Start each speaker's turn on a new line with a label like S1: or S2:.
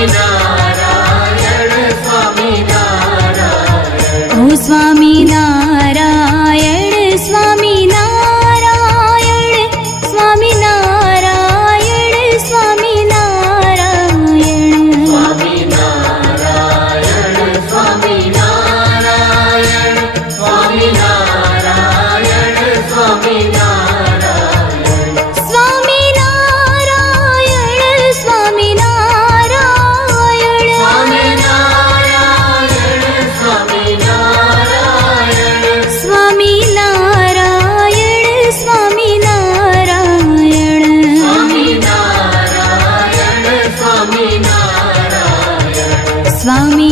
S1: Medina.
S2: Swami